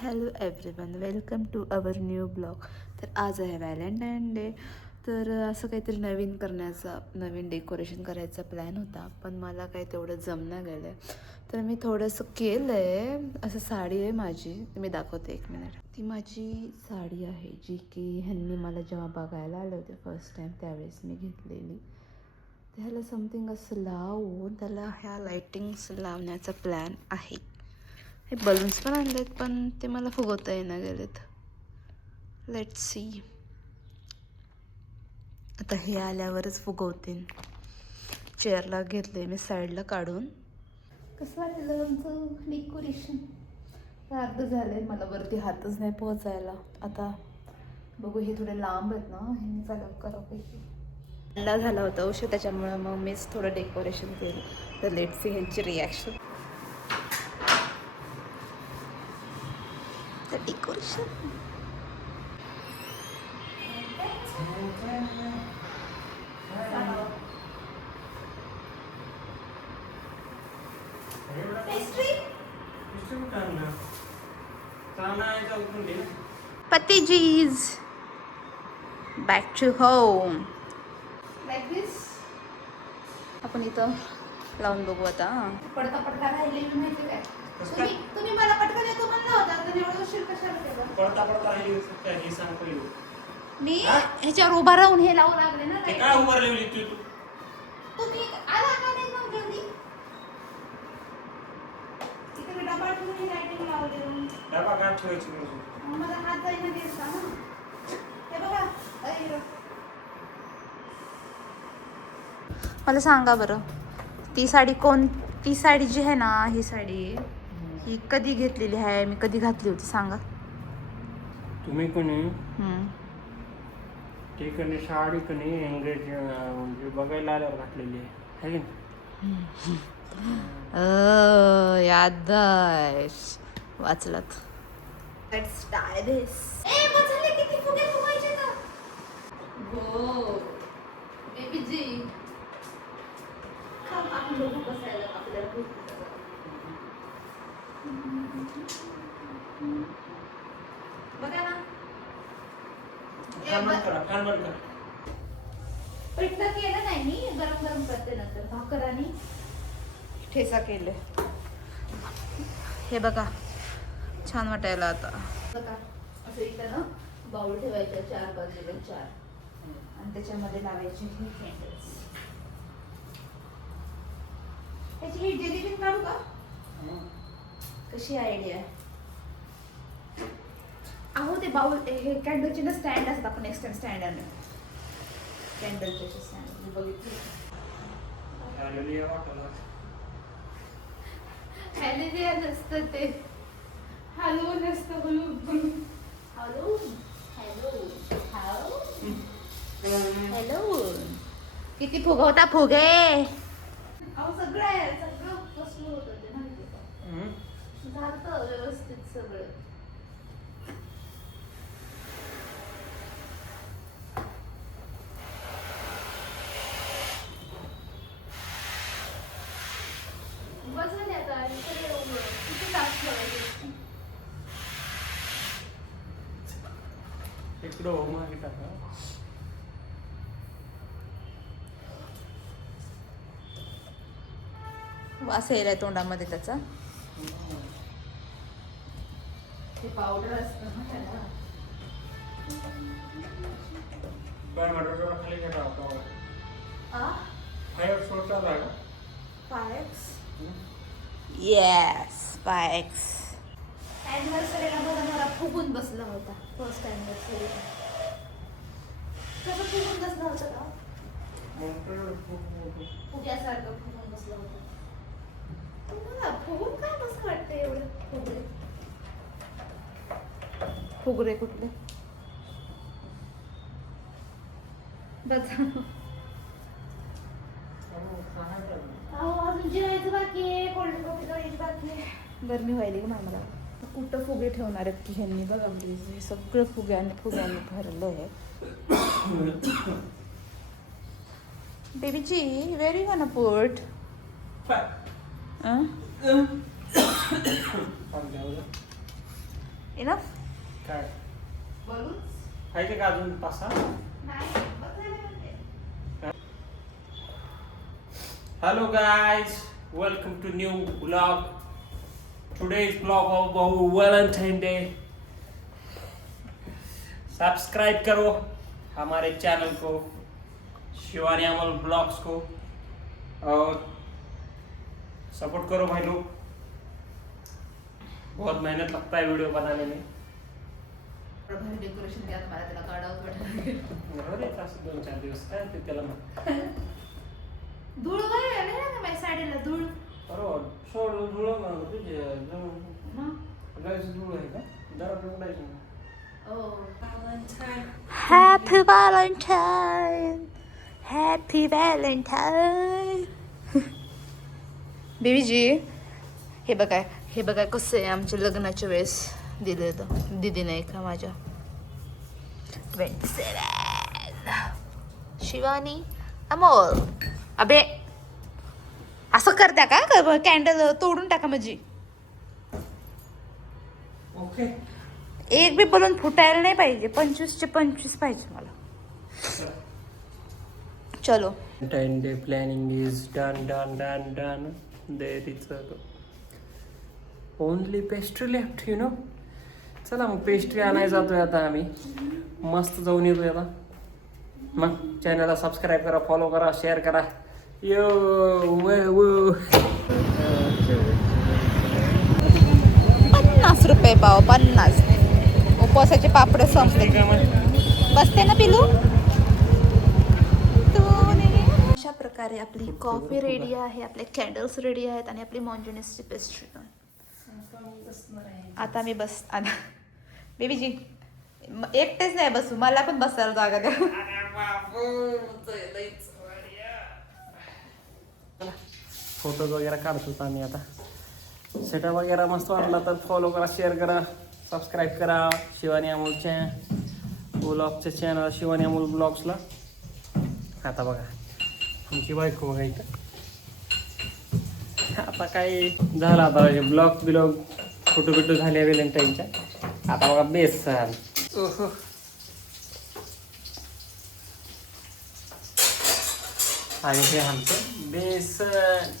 Hello everyone, welcome to our new blog. तर आज आहे व्हॅलेंटाईन डे. तर असं काहीतरी नवीन करण्याचा, नवीन डेकोरेशन करायचा प्लॅन होता, पण मला काही तेवढं जमणं गेलं आहे. तर मी थोडंसं केलं आहे. असं साडी आहे माझी, मी दाखवते एक मिनिट. ती माझी साडी आहे जी की ह्यांनी मला जेव्हा बघायला आले होते फर्स्ट टाईम त्यावेळेस मी घेतलेली. त्याला समथिंग असं लावून त्याला ह्या लाईटिंग्स लावण्याचा प्लॅन आहे. हे बलून्स पण आणलेत पण ते मला फुगवता येणं गेलेत. Let's see. आता हे आल्यावरच फुगवते. चेअरला घेतले मी साईडला काढून. कसं वाटलं आमचं डेकोरेशन? अर्ध झालंय, मला वरती हातच नाही पोहोचायला. आता बघू, हे थोडे लांब आहेत ना, हे मी चालू करापैकी अंडा झाला होता उशीर, त्याच्यामुळं मग मीच थोडं डेकोरेशन केलं. तर लेट्स सी ह्यांची रिॲक्शन. तर decoration Patiji's back to home. Like this. आपण इथं लावून बघू आता. पडता पडता राहिलेली माहिती काय? तुम्ही मला पटकन येतो म्हणला होता, तर एवढं उशीर कशाला केला? पडता पडता राहिली काय हे सांग पहिलं. मी ह्याच्यावर उभा राहून हे लावू लागले ना. ते काय उभं राहिली तू? तुम्ही आला का नाही मग जल्दी? इथे मी डबा ठेवून ही लाईटिंग लावली. डबा काय ठेवायची नाही. मला हात जाईना दिसता ना. हे बघा. मला सांगा बरं, ती साडी जी आहे ना, ही साडी ही कधी घेतलेली आहे, मी कधी घातली होती सांगा. तुम्ही कोणी ती कणी साडी कणी एंगेज म्हणजे बघायला आल्यावर घातलेली आहे याददाश वाचलात. लेट्स ट्राय दिस. बचले किती फुगे फुगायचे ना. हो बेबी जी, आपण लोक बसायला आपल्याला खूप बघा ना. फॅन बंद करा, फॅन बंद करा. पिठलं केलं नाही मी, गरम गरम करते नंतर. भाकर आणि ठेचा केले. हे बघा, छान वाटायला आता. बघा असं इथं ना बाउल ठेवायचा, 4 बाजूला 4, आणि त्याच्यामध्ये लावायचे हे कॅन्डल्स. त्याची ही जिलेबी काढू का? कशी आयडिया? अहो ते बाउल, हे कॅन्डलचे ना स्टँड असतात, आपण नेक्स्ट टाइम स्टँड आणू. कॅन्डलचे स्टँड मी बघितले. हॅलेलिया नसतं ते, हॅलो नसतं. Hello hello hello hello. किती फुगवता फुगे. अहो सगळं आहे, सगळं बसलं होतं ते माहिती का. झालं व्यवस्थित सगळं. बसले आता किती तास ठेवायचे. इकडं हो मागे टाका. वास यायलाय तोंडामध्ये त्याचा. ते पावडर असतं ना त्याला. काय मटर खाली घेता होता. फायर शो चालू आहे का? 5x. Yes 5x. ॲनिव्हर्सरीला बघा मला फुगून बसला होता. फर्स्ट ॲनिव्हर्सरी कसं फुगून बसला होता का? फुग्यासारखं फुगून बसला होता. तुम्हाला फुगून काय बसं वाटतं एवढं? फुगरे कुठले बघा. अजून जेवायचं बाकी आहे, कोल्ड कॉफी करायची बाकी आहे. गरमी व्हायली का मला. कुठं फुगे ठेवणार आहेत की ह्यांनी? बघा प्लीज, हे सगळं फुग्याने भरलं आहे. बेबीजी, वेर यू गॉना पुट? इनफ काय बोलू पाहिजे का अजून 5-6? Hello guys, welcome to new vlog. Today's vlog of Valentine Day. Subscribe करो हमारे चैनल को, शिवानी अमल ब्लॉग्स को, और सपोर्ट करो भाई लोग. बहुत मेहनत लगता है वीडियो बनाने में. डेकोरेशन घ्या मला त्याला काढावं बरोबर आहे, असं 2-4 दिवस काय ते त्याला मग. धूळ काय आहे ना माझ्या साडीला धूळ बरोबर सोड धुळ मग तुझे जायचं धुळ आहे का जरा उडायचं. Happy valentine happy valentine. बेबीजी हे बघा कसं आहे आमच्या लग्नाच्या वेळेस दिलेलं दिदी नाही का माझ्या 27 शिवानी अमोल. अबे असं करत्या का कॅन्डल तोडून टाका माझी. ओके एक बी बलून फुटायला नाही पाहिजे. 25चे 25 पाहिजे मला. चलो Valentine Day planning is done. There is only pastry left, you know. चला मग पेस्ट्री आणायला जातोय आता आम्ही. मस्त जाऊन येतोय आता. मग चॅनलला सबस्क्राईब करा, फॉलो करा, शेअर करा. यो 50 रुपये पाव 50. उपवासाचे पापड संपले. बसते ना पिलू. अशा प्रकारे आपली कॉफी रेडी आहे, आपले कॅन्डल्स रेडी आहेत आणि आपली मॉन्जुनिसची पेस्ट्री पण. आता मी आता बेबीजी एकटेच नाही बसू, मला पण बसायला जागा द्या. फोटो वगैरे काढतो आम्ही आता. सेटअप वगैरे मस्त वाटला तर फॉलो करा, शेअर करा, सबस्क्राईब करा शिवानी अमोलच्या ब्लॉगच्या चॅनल शिवानी अमोल ब्लॉग्सला. आता बघा आमची बायको बघा इथं. आता काय झालं आता ब्लॉग फोटो झाले व्हॅलेंटाईनच्या. आता बघा बेसन. ओहो आणि हे आमचं बेसन.